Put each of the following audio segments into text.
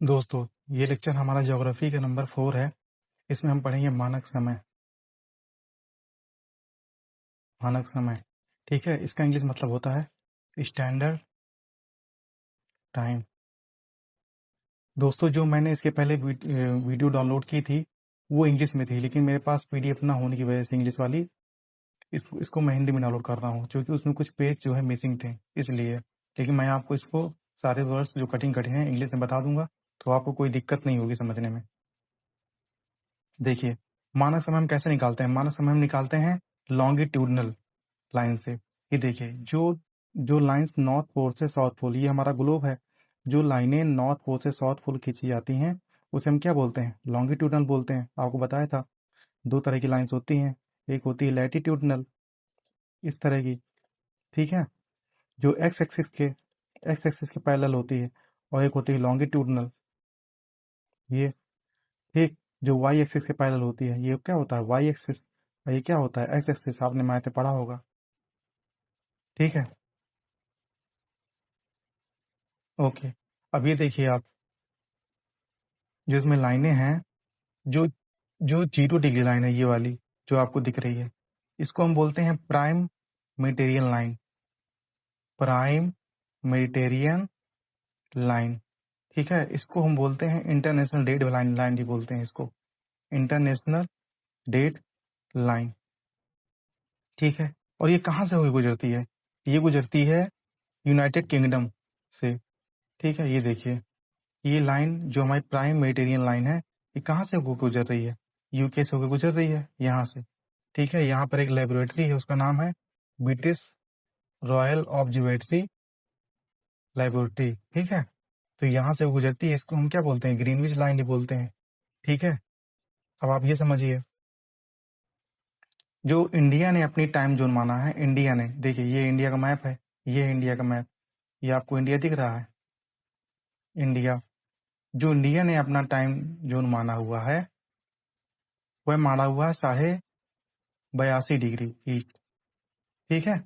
दोस्तों, ये लेक्चर हमारा ज्योग्राफी का नंबर 4 है। इसमें हम पढ़ेंगे मानक समय। मानक समय, ठीक है। इसका इंग्लिश मतलब होता है स्टैंडर्ड टाइम। दोस्तों, जो मैंने इसके पहले वीडियो डाउनलोड की थी वो इंग्लिश में थी, लेकिन मेरे पास पीडीएफ ना होने की वजह से इंग्लिश वाली इसको मैं हिंदी में डाउनलोड कर रहा हूँ, क्योंकि उसमें कुछ पेज जो है मिसिंग थे, इसलिए। लेकिन मैं आपको इसको सारे वर्ड्स जो कटिंग कटे हैं इंग्लिश में बता दूंगा, तो आपको कोई दिक्कत नहीं होगी समझने में। देखिए, मानक समय हम कैसे निकालते हैं। मानक समय हम निकालते हैं लॉन्गिट्यूडनल लाइन से। ये देखिए, जो जो लाइंस नॉर्थ पोल से साउथ पोल, ये हमारा ग्लोब है। जो लाइनें नॉर्थ पोल से साउथ पोल खींची जाती हैं उसे हम क्या बोलते हैं? लॉन्गिट्यूडनल बोलते हैं। आपको बताया था दो तरह की लाइंस होती हैं, एक होती है लैटिट्यूडनल, इस तरह की, ठीक है, जो एक्स एक्सिस के पैरेलल होती है, और एक होती है लॉन्गिट्यूडनल, ये, ठीक, जो वाई एक्सिस के पैरेलल होती है। ये क्या होता है? Y axis. और ये क्या होता है? X axis. आपने मैथ में पढ़ा होगा, ठीक है। ओके, अब ये देखिए आप, जो इसमें लाइनें हैं, जो जो 0 डिग्री लाइन है, ये वाली जो आपको दिख रही है, इसको हम बोलते हैं prime Mediterranean line. Prime Mediterranean line, ठीक है। इसको हम बोलते हैं इंटरनेशनल डेट लाइन। लाइन भी बोलते हैं इसको, इंटरनेशनल डेट लाइन, ठीक है। और ये कहाँ से होकर गुजरती है? ये गुजरती है यूनाइटेड किंगडम से, ठीक है। ये देखिए, ये लाइन जो हमारी प्राइम मेडिटेरियन लाइन है, ये कहाँ से होकर गुजर रही है? यूके से होकर गुजर रही है, यहाँ से, ठीक है। यहाँ पर एक लेबोरेटरी है, उसका नाम है ब्रिटिश रॉयल ऑब्जर्वेटरी लेबोरेटरी, ठीक है। तो यहाँ से वो गुजरती है, इसको हम क्या बोलते हैं? ग्रीनविच लाइन ही बोलते हैं, ठीक है। अब आप ये समझिए, जो इंडिया ने अपनी टाइम जोन माना है, इंडिया ने, देखिए ये इंडिया का मैप है, ये है इंडिया का मैप, ये आपको इंडिया दिख रहा है, इंडिया। जो इंडिया ने अपना टाइम जोन माना हुआ है, वह माना हुआ है 82.82 डिग्री ईस्ट, ठीक है,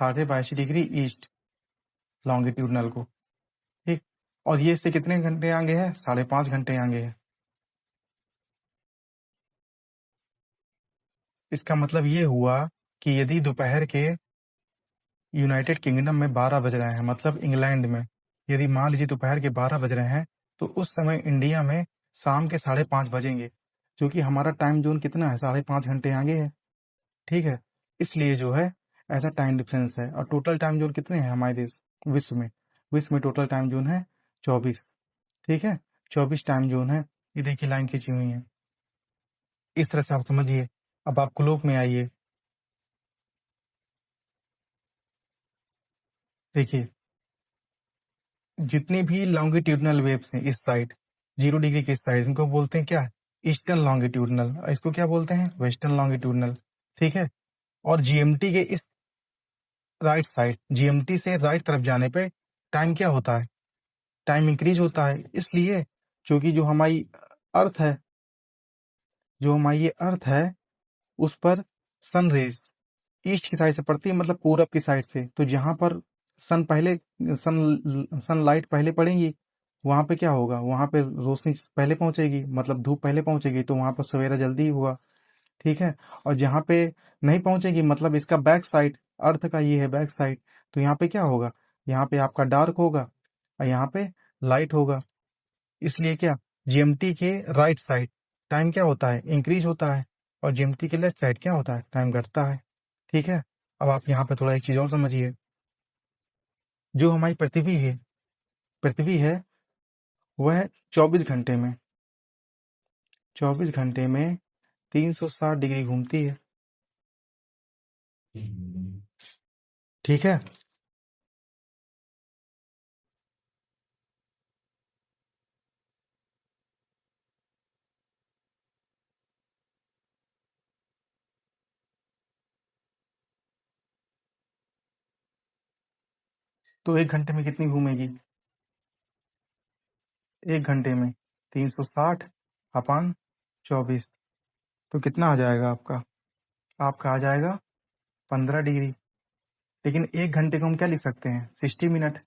82.82 डिग्री ईस्ट लॉन्गिट्यूडनल को, ठीक। और ये इससे कितने घंटे आगे है? 5.5 घंटे आगे है। इसका मतलब ये हुआ कि यदि दोपहर के यूनाइटेड किंगडम में 12 बज रहे हैं, मतलब इंग्लैंड में, यदि मान लीजिए दोपहर के 12 बज रहे हैं, तो उस समय इंडिया में शाम के 5:30 बजेंगे, जो कि हमारा टाइम जोन कितना है? 5.5 घंटे आगे है, ठीक है। इसलिए जो है ऐसा टाइम डिफरेंस है। और टोटल टाइम जोन कितने हैं हमारे देश, विश्व में टोटल टाइम जोन है 24, ठीक है। 24 टाइम जोन है। ये देखिए लाइन खींची हुई है, इस तरह से आप समझिए। अब आप ग्लोब में आइए, देखिए जितनी भी लॉन्गिट्यूडनल वेव्स हैं इस साइड, 0 डिग्री की इस साइड, इनको बोलते हैं क्या? Eastern longitudinal. इसको क्या बोलते हैं? वेस्टर्न लॉन्गिट्यूडनल, ठीक है। और जीएमटी के इस राइट साइड, जीएमटी से राइट तरफ जाने पे टाइम क्या होता है? टाइम इंक्रीज होता है, इसलिए क्योंकि जो हमारी अर्थ है, जो हमारी ये अर्थ है, उस पर सन रेज ईस्ट की साइड से पड़ती है, मतलब पूरब की साइड से। तो जहां पर सन पहले सनलाइट पहले पड़ेगी, वहां पे क्या होगा? वहां पे रोशनी पहले पहुंचेगी, मतलब धूप पहले पहुंचेगी, तो वहां पर सवेरा जल्दी हुआ, ठीक है। और जहां पे नहीं पहुंचेगी, मतलब इसका बैक साइड, अर्थ का ये है बैक साइड, तो यहाँ पे क्या होगा? यहाँ पे आपका डार्क होगा और यहाँ पे लाइट होगा। इसलिए क्या, जीएमटी के राइट साइड टाइम क्या होता है? इंक्रीज होता है, और जीएमटी के लेफ्ट साइड क्या होता है? टाइम घटता है, ठीक है। अब आप यहाँ पे थोड़ा एक चीज और समझिए, जो हमारी पृथ्वी है वह 24 घंटे में 360 डिग्री घूमती है, ठीक है। तो 1 घंटे में कितनी घूमेगी? 1 घंटे में 360 अपान 24, तो कितना आ जाएगा आपका? आपका आ जाएगा 15 डिग्री। लेकिन 1 घंटे को हम क्या लिख सकते हैं? 60 मिनट।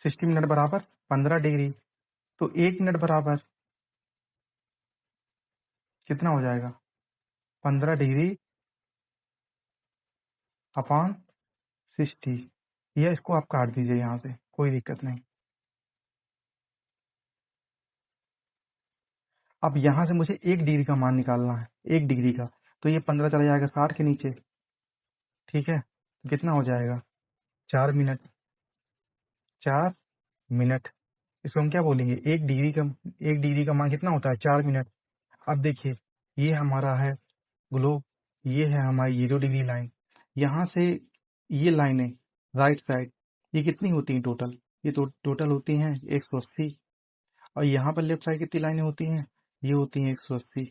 60 मिनट बराबर 15 डिग्री, तो 1 मिनट बराबर कितना हो जाएगा, 15 डिग्री अपॉन 60, या इसको आप काट दीजिए यहाँ से, कोई दिक्कत नहीं। अब यहाँ से मुझे 1 डिग्री का मान निकालना है, 1 डिग्री का, तो ये 15 चला जाएगा 60 के नीचे, ठीक है, तो कितना हो जाएगा, 4 मिनट, 4 मिनट। इसको हम क्या बोलेंगे, 1 डिग्री का मान कितना होता है, 4 मिनट। अब देखिए, ये हमारा है ग्लोब, ये है हमारी 0 डिग्री लाइन, यहाँ से ये लाइनें राइट साइड ये कितनी होती हैं टोटल, ये टोटल होती हैं 180, और यहाँ पर लेफ्ट साइड कितनी लाइनें होती हैं, ये होती हैं 180।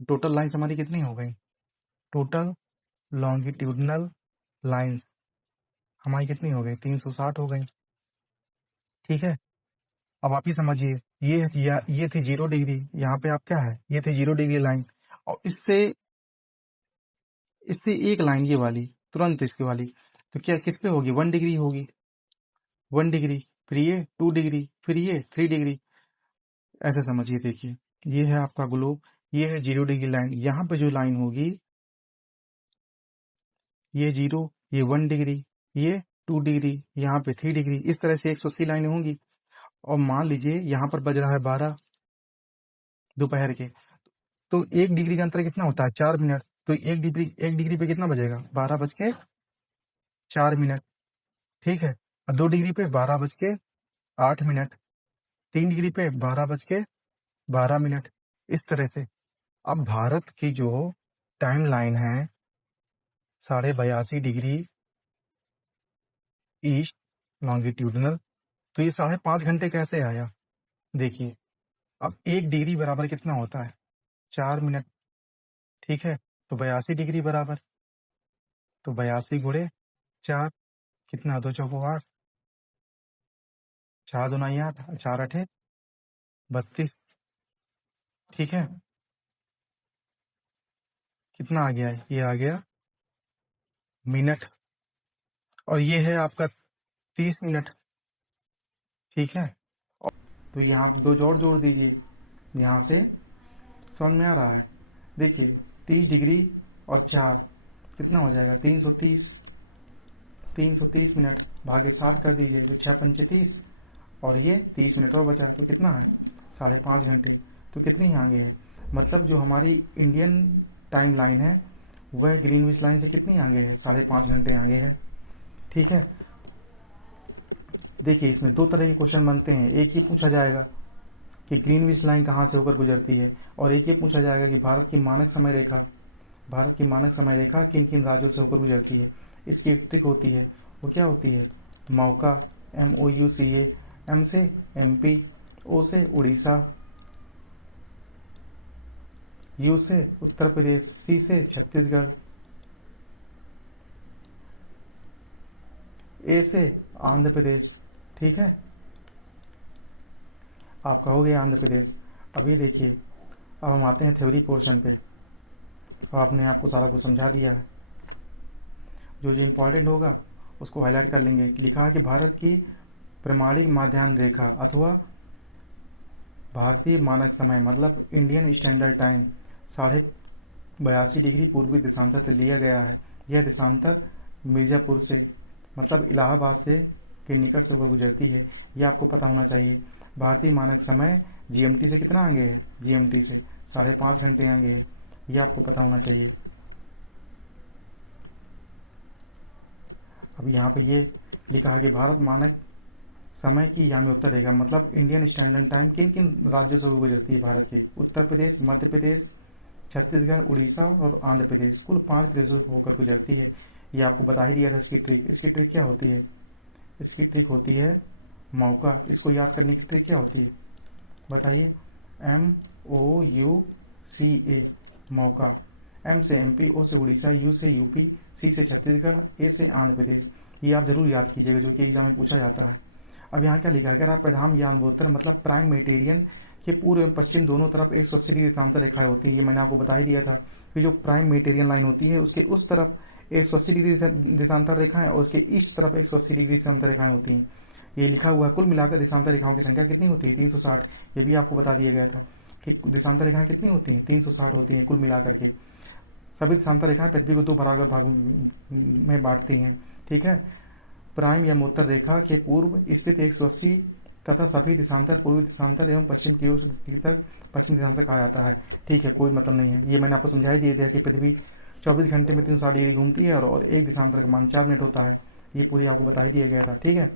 टोटल लाइन्स हमारी कितनी हो गई, टोटल लॉन्गिट्यूडनल लाइन्स हमारी कितनी हो गई, 360 हो गई, ठीक है। अब आप ही समझिए, ये थी 0 डिग्री, यहाँ पे आप क्या है, ये थी 0 डिग्री लाइन, और इससे एक लाइन ये वाली तुरंत इसकी वाली, तो क्या किस पे होगी, 1 डिग्री होगी, 1 डिग्री, फिर ये 2 डिग्री, फिर ये 3 डिग्री, ऐसे समझिए। देखिए, ये है आपका ग्लोब, ये है 0 डिग्री लाइन, यहाँ पे जो लाइन होगी ये 0, ये 1 डिग्री, ये 2 डिग्री, यहाँ पे 3 डिग्री, इस तरह से 180 लाइनें होंगी। और मान लीजिए यहाँ पर बज रहा है 12 दोपहर के, तो 1 डिग्री का अंतर कितना होता है, 4 मिनट, तो 1 डिग्री पे कितना बजेगा, 12 बज के 4 मिनट, ठीक है। और 2 डिग्री पे 12 बज के 8 मिनट, 3 डिग्री पे 12 बज के 12 मिनट, इस तरह से। अब भारत की जो टाइम लाइन है 82.5 डिग्री ईस्ट लॉन्गिट्यूडनल, तो ये 5.5 घंटे कैसे आया, देखिए। अब 1 डिग्री बराबर कितना होता है, 4 मिनट, ठीक है, तो 82 डिग्री बराबर, तो 82 गुणे 4, कितना, 2 चौको 8, 4 दूना 8, 4 8 32, ठीक है। कितना आ गया, ये आ गया मिनट, और ये है आपका 30 मिनट, ठीक है। तो यहाँ आप 2 जोड़ दीजिए, यहाँ से समझ में आ रहा है। देखिए 30 डिग्री और 4 कितना हो जाएगा, 330 मिनट, भागे 60 कर दीजिए, तो 6 पंचे 30, और ये 30 मिनट और बचा, तो कितना है, 5.5 घंटे। तो कितनी आगे है, मतलब जो हमारी इंडियन टाइम लाइन है वह ग्रीनविच लाइन से कितनी आगे है, 5.5 घंटे आगे है, ठीक है। देखिए, इसमें 2 तरह के क्वेश्चन बनते हैं, एक ये पूछा जाएगा कि ग्रीनविच लाइन कहाँ से होकर गुजरती है, और एक ये पूछा जाएगा कि भारत की मानक समय रेखा किन किन राज्यों से होकर गुजरती है। इसकी एक ट्रिक होती है, वो क्या होती है, मौका, MOUCA, M से MP, O से उड़ीसा, U से उत्तर प्रदेश, C से छत्तीसगढ़, A से आंध्र प्रदेश, ठीक है। आपका हो गया आंध्र प्रदेश। अब ये देखिए, अब हम आते हैं थ्योरी पोर्शन पे, तो आपने आपको सारा कुछ समझा दिया है, जो इम्पोर्टेंट होगा उसको हाईलाइट कर लेंगे। लिखा है कि भारत की प्रमाणिक माध्याह्न रेखा अथवा भारतीय मानक समय, मतलब इंडियन स्टैंडर्ड टाइम 82.5 डिग्री पूर्वी देशांतर से लिया गया है। यह देशांतर मिर्जापुर से, मतलब इलाहाबाद से के निकट से होकर गुजरती है, यह आपको पता होना चाहिए। भारतीय मानक समय GMT से कितना आगे है, GMT से 5.5 घंटे आगे है, यह आपको पता होना चाहिए। अब यहाँ पे ये लिखा है कि भारत मानक समय की यहाँ में उत्तर रेखा, मतलब इंडियन स्टैंडर्ड टाइम किन किन राज्यों से गुजरती है भारत के, उत्तर प्रदेश, मध्य प्रदेश, छत्तीसगढ़, उड़ीसा और आंध्र प्रदेश, कुल 5 प्रदेशों से होकर गुजरती है। ये आपको बता ही दिया था इसकी ट्रिक। इसकी ट्रिक क्या होती है, इसकी ट्रिक होती है मौका। इसको याद करने की ट्रिक क्या होती है बताइए, MOUCA, मौका। M से MP, O से उड़ीसा, U से UP, C से छत्तीसगढ़, A से आंध्र प्रदेश। ये आप जरूर याद कीजिएगा, जो कि एग्जाम में पूछा जाता है। अब यहाँ क्या लिखा है, अगर आप प्रधान यानवोत्तर, मतलब प्राइम मेटेरियन के पूर्व एवं पश्चिम दोनों तरफ 180 डिग्री देशांतर रेखाएं होती है। ये मैंने आपको बता ही दिया था कि जो प्राइम मेटेरियन लाइन होती है उसके उस तरफ 180 डिग्री देशांतर रेखाएं और उसके ईस्ट तरफ 180 डिग्री देशांतर रेखाएं होती हैं। ये लिखा हुआ है। कुल मिलाकर देशांतर रेखाओं की संख्या कितनी होती है? 360। ये भी आपको बता दिया गया था कि देशांतर रेखाएं कितनी होती हैं? 360 होती हैं कुल मिलाकर के। सभी देशांतर रेखाएं पृथ्वी को 2 बराबर भागों में बांटती हैं। ठीक है। प्राइम या मोत्तर रेखा के पूर्व स्थित 180 तथा सभी देशांतर पूर्वी देशांतर एवं पश्चिम की ओर से दक्षिण तक पश्चिम देशांतर कहा जाता है। ठीक है, कोई मतलब नहीं है। ये मैंने आपको समझा ही दिया था कि पृथ्वी 24 घंटे में 360 डिग्री घूमती है और एक देशांतर का मान 4 मिनट होता है। ये पूरी आपको बता ही दिया गया था। ठीक है,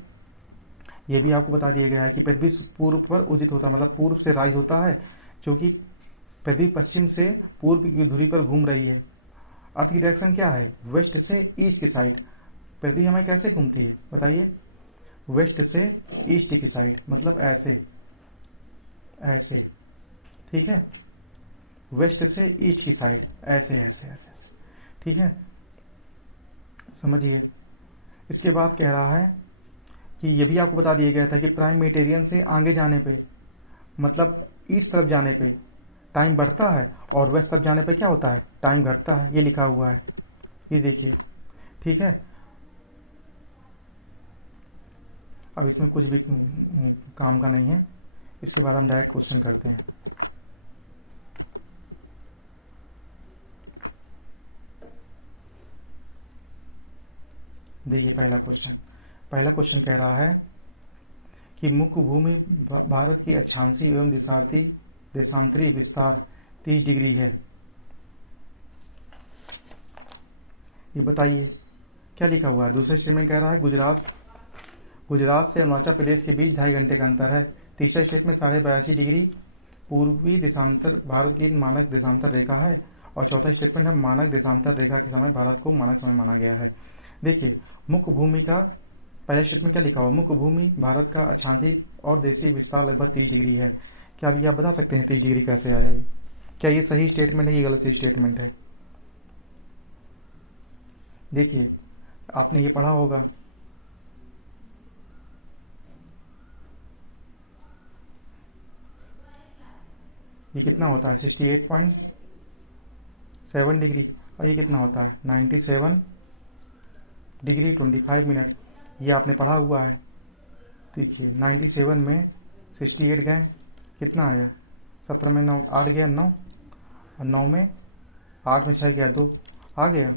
ये भी आपको बता दिया गया है कि पृथ्वी पूर्व पर उदित होता है, मतलब पूर्व से राइज होता है, क्योंकि पृथ्वी पश्चिम से पूर्व की धुरी पर घूम रही है। अर्थ की डायरेक्शन क्या है? वेस्ट से ईस्ट की साइड। पृथ्वी हमें कैसे घूमती है बताइए? वेस्ट से ईस्ट की साइड, मतलब ऐसे ऐसे। ठीक है, वेस्ट से ईस्ट की साइड, ऐसे ऐसे ऐसे ऐसे। ठीक है, समझिए। इसके बाद कह रहा है कि ये भी आपको बता दिया गया था कि प्राइम मेटेरियन से आगे जाने पे, मतलब ईस्ट तरफ जाने पे टाइम बढ़ता है और वेस्ट तरफ जाने पे क्या होता है? टाइम घटता है। ये लिखा हुआ है, ये देखिए। ठीक है, अब इसमें कुछ भी काम का नहीं है। इसके बाद हम डायरेक्ट क्वेश्चन करते हैं। देखिए पहला क्वेश्चन कह रहा है कि मुख्य भूमि भारत की अक्षांशीय एवं देशांतरीय विस्तार 30 डिग्री है। ये बताइए क्या लिखा हुआ है? दूसरे स्टेटमेंट कह रहा है गुजरात से अरुणाचल प्रदेश के बीच 2.5 घंटे का अंतर है। तीसरा स्टेटमेंट 82.5 डिग्री पूर्वी देशांतर भारत की मानक देशांतर रेखा है। और चौथा स्टेटमेंट है मानक देशांतर रेखा के समय भारत को मानक समय माना गया है। देखिए, मुख्य भूमि का पहले स्टेटमेंट क्या लिखा हुआ? मुख्य भूमि भारत का अक्षांशीय और देशीय विस्तार लगभग 30 डिग्री है। क्या अभी आप बता सकते हैं 30 डिग्री कैसे आया? ये क्या ये सही स्टेटमेंट है कि गलत स्टेटमेंट है? देखिए, आपने ये पढ़ा होगा। ये कितना होता है? 68.7 डिग्री। और ये कितना होता है? 97 डिग्री 25 मिनट। ये आपने पढ़ा हुआ है। देखिए 97 में 68 गए, कितना आया? 17 में 9 8 गया 9, और 9 में 8 में 6 गया 2, आ गया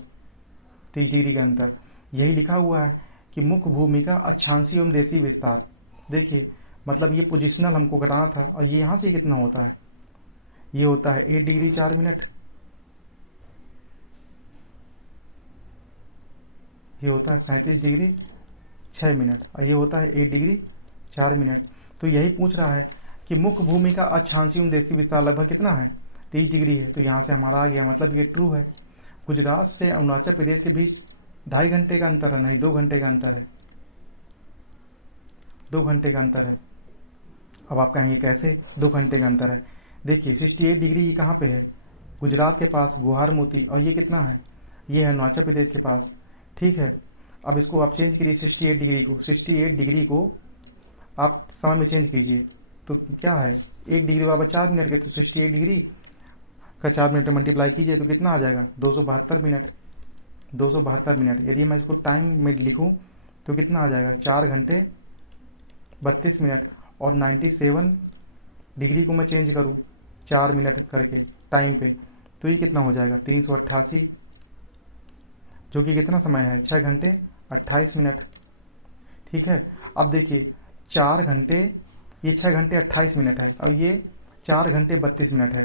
30 डिग्री का अंतर। यही लिखा हुआ है कि मुख्य भूमि का अक्षांशीय एवं देशीय विस्तार। देखिए मतलब ये पोजिशनल हमको घटाना था, और ये यहाँ से कितना होता है? ये होता है 8 डिग्री 4 मिनट। ये होता है 37 डिग्री 6 मिनट, और ये होता है 8 डिग्री 4 मिनट। तो यही पूछ रहा है कि मुख्य भूमि का अक्षांशीय एवं देशीय विस्तार लगभग कितना है? 30 डिग्री है। तो यहाँ से हमारा आ गया, मतलब ये ट्रू है। गुजरात से अरुणाचल प्रदेश के बीच 2.5 घंटे का अंतर है, नहीं 2 घंटे का अंतर है। 2 घंटे का अंतर है। अब आप कहेंगे कैसे 2 घंटे का अंतर है? देखिए 68 डिग्री ये कहाँ पे है? गुजरात के पास गुहार मोती। और ये कितना है? ये है अरुणाचल प्रदेश के पास। ठीक है, अब इसको आप चेंज कीजिए 68 डिग्री को। 68 डिग्री को आप समय में चेंज कीजिए तो क्या है? 1 डिग्री बराबर 4 मिनट के, तो 68 डिग्री का 4 मिनट मल्टीप्लाई कीजिए तो कितना आ जाएगा? 272 मिनट। 272 मिनट। यदि मैं इसको टाइम में लिखूं तो कितना आ जाएगा? 4 घंटे 32 मिनट। और 97 डिग्री को मैं चेंज करूं 4 मिनट करके टाइम पे, तो ये कितना हो जाएगा? 388, जो कि कितना समय है? 6 घंटे 28 मिनट। ठीक है, अब देखिए 4 घंटे, ये 6 घंटे 28 मिनट है, और ये 4 घंटे 32 मिनट है।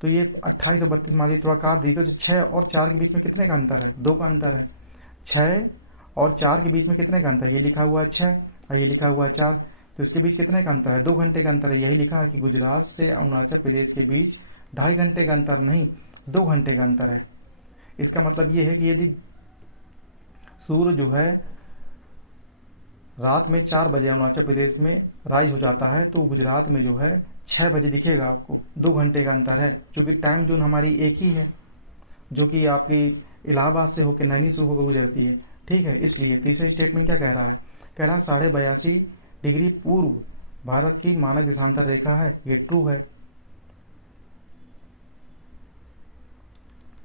तो ये 28 और 32 मारिए, थोड़ा काट दी तो 6 और 4 के बीच में कितने का अंतर है? 2 का अंतर है। 6 और 4 के बीच में कितने का अंतर है? ये लिखा हुआ है 6 और ये लिखा हुआ है 4, तो इसके बीच कितने का अंतर है? 2 घंटे का अंतर है। यही लिखा है कि गुजरात से अरुणाचल प्रदेश के बीच 2.5 घंटे का अंतर नहीं, 2 घंटे का अंतर है। इसका मतलब ये है कि यदि सूर्य जो है रात में 4 बजे अरुणाचल प्रदेश में राइज हो जाता है, तो गुजरात में जो है 6 बजे दिखेगा आपको। 2 घंटे का अंतर है, क्योंकि टाइम जोन हमारी एक ही है, जो कि आपकी इलाहाबाद से होकर नैनी से होकर गुजरती है। ठीक है, इसलिए तीसरा स्टेटमेंट क्या कह रहा है? कह रहा है 82.5 डिग्री पूर्व भारत की मानक देशांतर रेखा है। ये ट्रू है,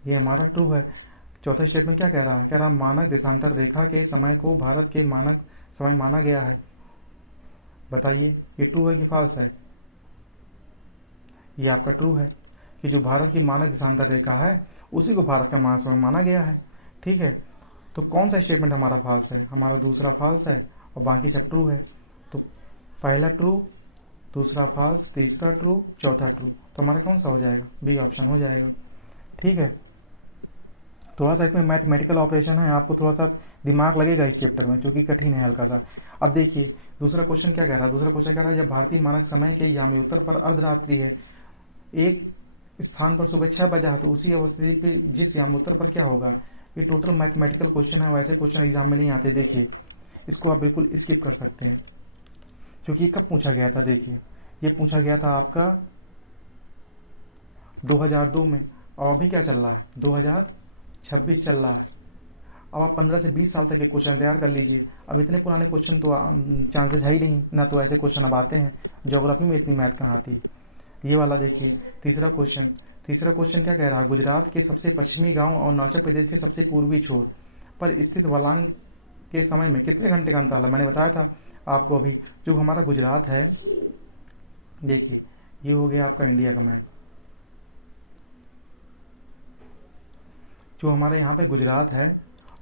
ये हमारा ट्रू है। चौथा स्टेटमेंट क्या कह रहा है, कह रहा मानक देशांतर रेखा के समय को भारत के मानक समय माना गया है। बताइए ये ट्रू है कि फॉल्स है। ये आपका ट्रू है कि जो भारत की मानक देशांतर रेखा है उसी को भारत का मानक समय माना गया है। ठीक है, तो कौन सा स्टेटमेंट हमारा फॉल्स है, हमारा दूसरा फॉल्स है और बाकी सब ट्रू है। तो पहला ट्रू, दूसरा फॉल्स, तीसरा ट्रू, चौथा ट्रू, तो हमारा कौन सा हो जाएगा, बी ऑप्शन हो जाएगा। ठीक है, थोड़ा सा इसमें मैथमेटिकल ऑपरेशन है, आपको थोड़ा सा दिमाग लगेगा इस चैप्टर में, जो कि कठिन है हल्का सा। अब देखिए दूसरा क्वेश्चन क्या कह रहा है, दूसरा क्वेश्चन कह रहा है जब भारतीय मानक समय के यामी उत्तर पर अर्धरात्रि है, एक स्थान पर सुबह 6 बजा है, तो उसी अवस्थिति पे जिस यामी उत्तर पर क्या होगा। ये टोटल मैथमेटिकल क्वेश्चन है, वैसे क्वेश्चन एग्जाम में नहीं आते। देखिए इसको आप बिल्कुल स्किप कर सकते हैं, क्योंकि ये कब पूछा गया था। देखिए ये पूछा गया था आपका 2002 में, और अभी क्या चल रहा है, 2026 चल रहा है। अब आप 15 से 20 साल तक के क्वेश्चन तैयार कर लीजिए। अब इतने पुराने क्वेश्चन तो चांसेस है ही नहीं ना, तो ऐसे क्वेश्चन अब आते हैं। ज्योग्राफी में इतनी मैथ कहाँ आती है। ये वाला देखिए तीसरा क्वेश्चन क्या कह रहा है, गुजरात के सबसे पश्चिमी गांव और अरुणाचल प्रदेश के सबसे पूर्वी छोर पर स्थित वलांग के समय में कितने घंटे का अंतराल है। मैंने बताया था आपको अभी, जो हमारा गुजरात है, देखिए ये हो गया आपका इंडिया का मैप। जो हमारे यहाँ पे गुजरात है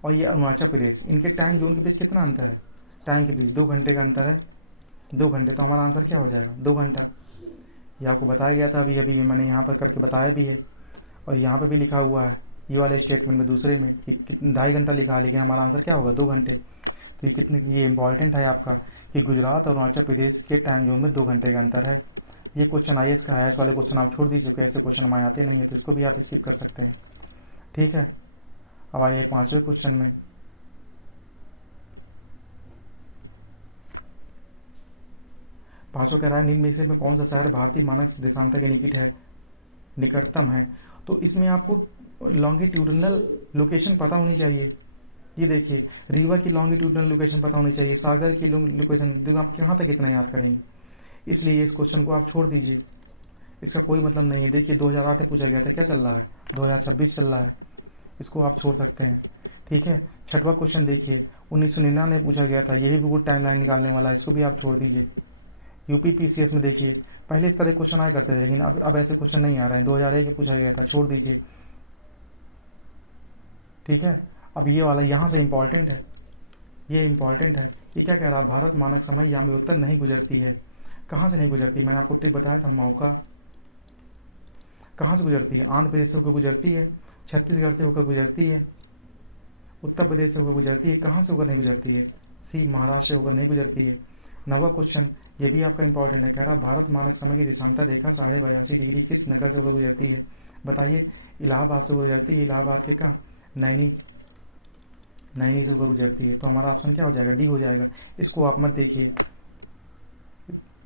और ये अरुणाचल प्रदेश, इनके टाइम जोन के बीच कितना अंतर है, टाइम के बीच 2 घंटे का अंतर है, 2 घंटे। तो हमारा आंसर क्या हो जाएगा, 2 घंटा। ये आपको बताया गया था अभी अभी, मैंने यहाँ पर करके बताया भी है, और यहाँ पे भी लिखा हुआ है ये वाले स्टेटमेंट में दूसरे में कि 2.5 घंटा लिखा है, लेकिन हमारा आंसर क्या होगा, 2 घंटे। तो ये इंपॉर्टेंट है आपका कि गुजरात और अरुणाचल प्रदेश के टाइम जोन में 2 घंटे का अंतर है। ये क्वेश्चन IAS का है, IAS वाले क्वेश्चन आप छोड़ दीजिए, ऐसे क्वेश्चन हमारे आते नहीं है, तो इसको भी आप स्किप कर सकते हैं। ठीक है, अब आइए 5वें क्वेश्चन में। पांचवा कह रहा है निम्न में से में कौन सा शहर भारतीय मानक देशांतर के निकटतम है। तो इसमें आपको लॉन्गिट्यूडनल लोकेशन पता होनी चाहिए। ये देखिए रीवा की लॉन्गिट्यूडनल लोकेशन पता होनी चाहिए, सागर की लोकेशन, तो आप कहाँ तक इतना याद करेंगे, इसलिए इस क्वेश्चन को आप छोड़ दीजिए, इसका कोई मतलब नहीं है। देखिए 2008 में पूछा गया था, क्या चल रहा है, 2026 चल रहा है, इसको आप छोड़ सकते हैं। ठीक है, 6वां क्वेश्चन देखिए 1999 में पूछा गया था, ये भी बिल्कुल टाइम लाइन निकालने वाला है, इसको भी आप छोड़ दीजिए। UPPCS में देखिए पहले इस तरह क्वेश्चन आया करते थे, लेकिन अब ऐसे क्वेश्चन नहीं आ रहे हैं। 2001 में पूछा गया था, छोड़ दीजिए। ठीक है, अब ये वाला यहाँ से इंपॉर्टेंट है, ये इंपॉर्टेंट है। ये क्या कह रहा है, भारत मानक समय यामी उत्तर नहीं गुजरती है। कहाँ से नहीं गुजरती, मैंने आपको ट्रिक बताया था, मौका कहाँ से गुजरती है, आंध्र प्रदेश से होकर गुजरती है, छत्तीसगढ़ से होकर गुजरती है, उत्तर प्रदेश से होकर गुजरती है, कहाँ से होकर नहीं गुजरती है, सी महाराष्ट्र से होकर नहीं गुजरती है। 9वां क्वेश्चन ये भी आपका इंपॉर्टेंट है, कह रहा भारत मानक समय की देशांतर रेखा 82.5 डिग्री किस नगर से होकर गुजरती है। बताइए, इलाहाबाद से गुजरती है, इलाहाबाद के कहाँ, नैनी से होकर गुजरती है। तो हमारा ऑप्शन क्या हो जाएगा, डी हो जाएगा। इसको आप मत देखिए,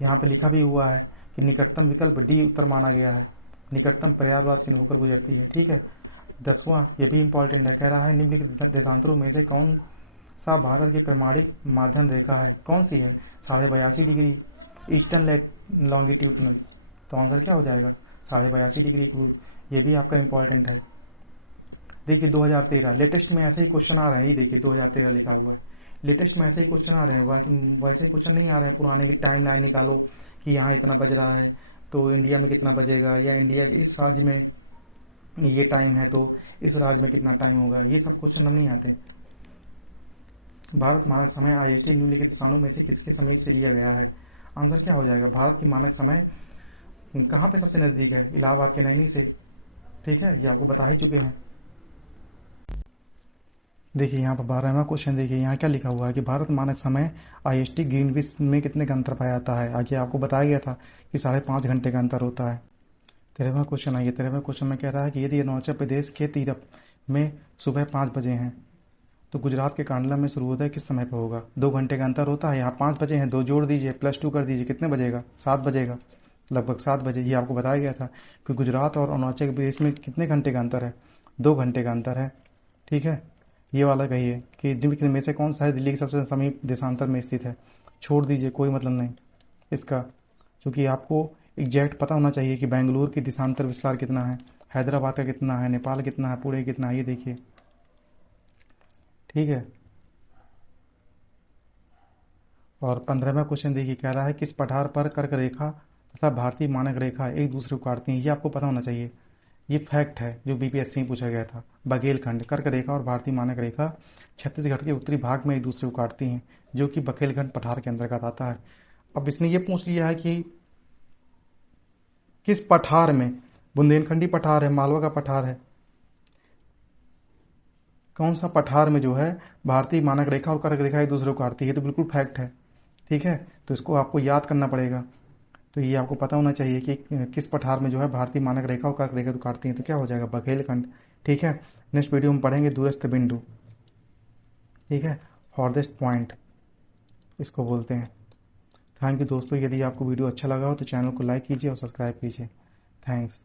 यहाँ पे लिखा भी हुआ है कि निकटतम विकल्प डी उत्तर माना गया है, निकटतम प्रयागराज की होकर गुजरती है। ठीक है, 10वां ये भी इंपॉर्टेंट है, कह रहा है निम्नलिखित देशांतरों में से कौन सा भारत की प्रमाणिक माध्यम रेखा है, कौन सी है, 82.5 डिग्री ईस्टर्न लॉन्गिट्यूडनल। तो आंसर क्या हो जाएगा, 82.5 डिग्री पूर्व। ये भी आपका इंपॉर्टेंट है। देखिए 2013 लेटेस्ट में ऐसे ही क्वेश्चन आ रहे हैं, ये देखिए 2013 लिखा हुआ है, लेटेस्ट में ऐसे ही क्वेश्चन आ रहे हैं, वैसे क्वेश्चन नहीं आ रहे हैं पुराने की टाइम लाइन निकालो कि यहाँ इतना बज रहा है तो इंडिया में कितना बजेगा, या इंडिया के इस राज्य में ये टाइम है तो इस राज्य में कितना टाइम होगा, ये सब क्वेश्चन हम नहीं आते। भारत मानक समय IST निम्नलिखित स्थानों में से किसके समीप से लिया गया है। आंसर क्या हो जाएगा, भारत की मानक समय कहाँ पे सबसे नजदीक है, इलाहाबाद के नैनी से। ठीक है, ये आपको बता ही चुके हैं। देखिए यहाँ पर 12वां क्वेश्चन देखिए, यहाँ क्या लिखा हुआ है कि भारत मानक समय IST ग्रीनविच में कितने का अंतर पाया जाता है। आगे आपको बताया गया था कि 5.5 घंटे का अंतर होता है। 13वां क्वेश्चन आइए, 13वें क्वेश्चन में कह रहा है कि यदि अरुणाचल प्रदेश के तीरप में सुबह 5 बजे हैं तो गुजरात के कांडला में सूर्योदय किस समय पर होगा। 2 घंटे का अंतर होता है, यहाँ 5 बजे हैं, 2 जोड़ दीजिए, +2 कर दीजिए, कितने बजेगा, 7 बजेगा, लगभग 7 बजे। ये आपको बताया गया था कि गुजरात और अरुणाचल प्रदेश में कितने घंटे का अंतर है, 2 घंटे का अंतर है। ठीक है, ये वाला कहिए कि निम्नलिखित में से कौन सा है दिल्ली के सबसे समीप देशांतर में स्थित है। छोड़ दीजिए, कोई मतलब नहीं इसका, क्योंकि आपको एग्जैक्ट पता होना चाहिए कि बेंगलुरु की देशांतर विस्तार कितना है, हैदराबाद का कितना है, नेपाल कितना है, पुणे कितना है। ये देखिए ठीक है। और 15वां क्वेश्चन देखिए, कह रहा है किस पठार पर कर्क रेखा तथा भारतीय मानक रेखा एक दूसरे को काटती हैं। ये आपको पता होना चाहिए, ये फैक्ट है जो बीपीएससी में पूछा गया था। बघेलखंड, कर्क रेखा और भारतीय मानक रेखा छत्तीसगढ़ के उत्तरी भाग में एक दूसरे को काटती हैं, जो कि बघेलखंड पठार के अंतर्गत आता है। अब इसने ये पूछ लिया है कि किस पठार में, बुंदेलखंडी पठार है, मालवा का पठार है, कौन सा पठार में जो है भारतीय मानक रेखा और कर्क रेखा एक दूसरे को काटती है। तो बिल्कुल फैक्ट है। ठीक है, तो इसको आपको याद करना पड़ेगा। तो ये आपको पता होना चाहिए कि किस पठार में जो है भारतीय मानक रेखा और कर्क रेखा तो काटती हैं। तो क्या हो जाएगा, बघेलखंड। ठीक है, नेक्स्ट वीडियो में पढ़ेंगे दूरस्थ बिंदु। ठीक है, फॉरदेस्ट पॉइंट इसको बोलते हैं। थैंक यू दोस्तों, यदि आपको वीडियो अच्छा लगा हो तो चैनल को लाइक कीजिए और सब्सक्राइब कीजिए। थैंक्स।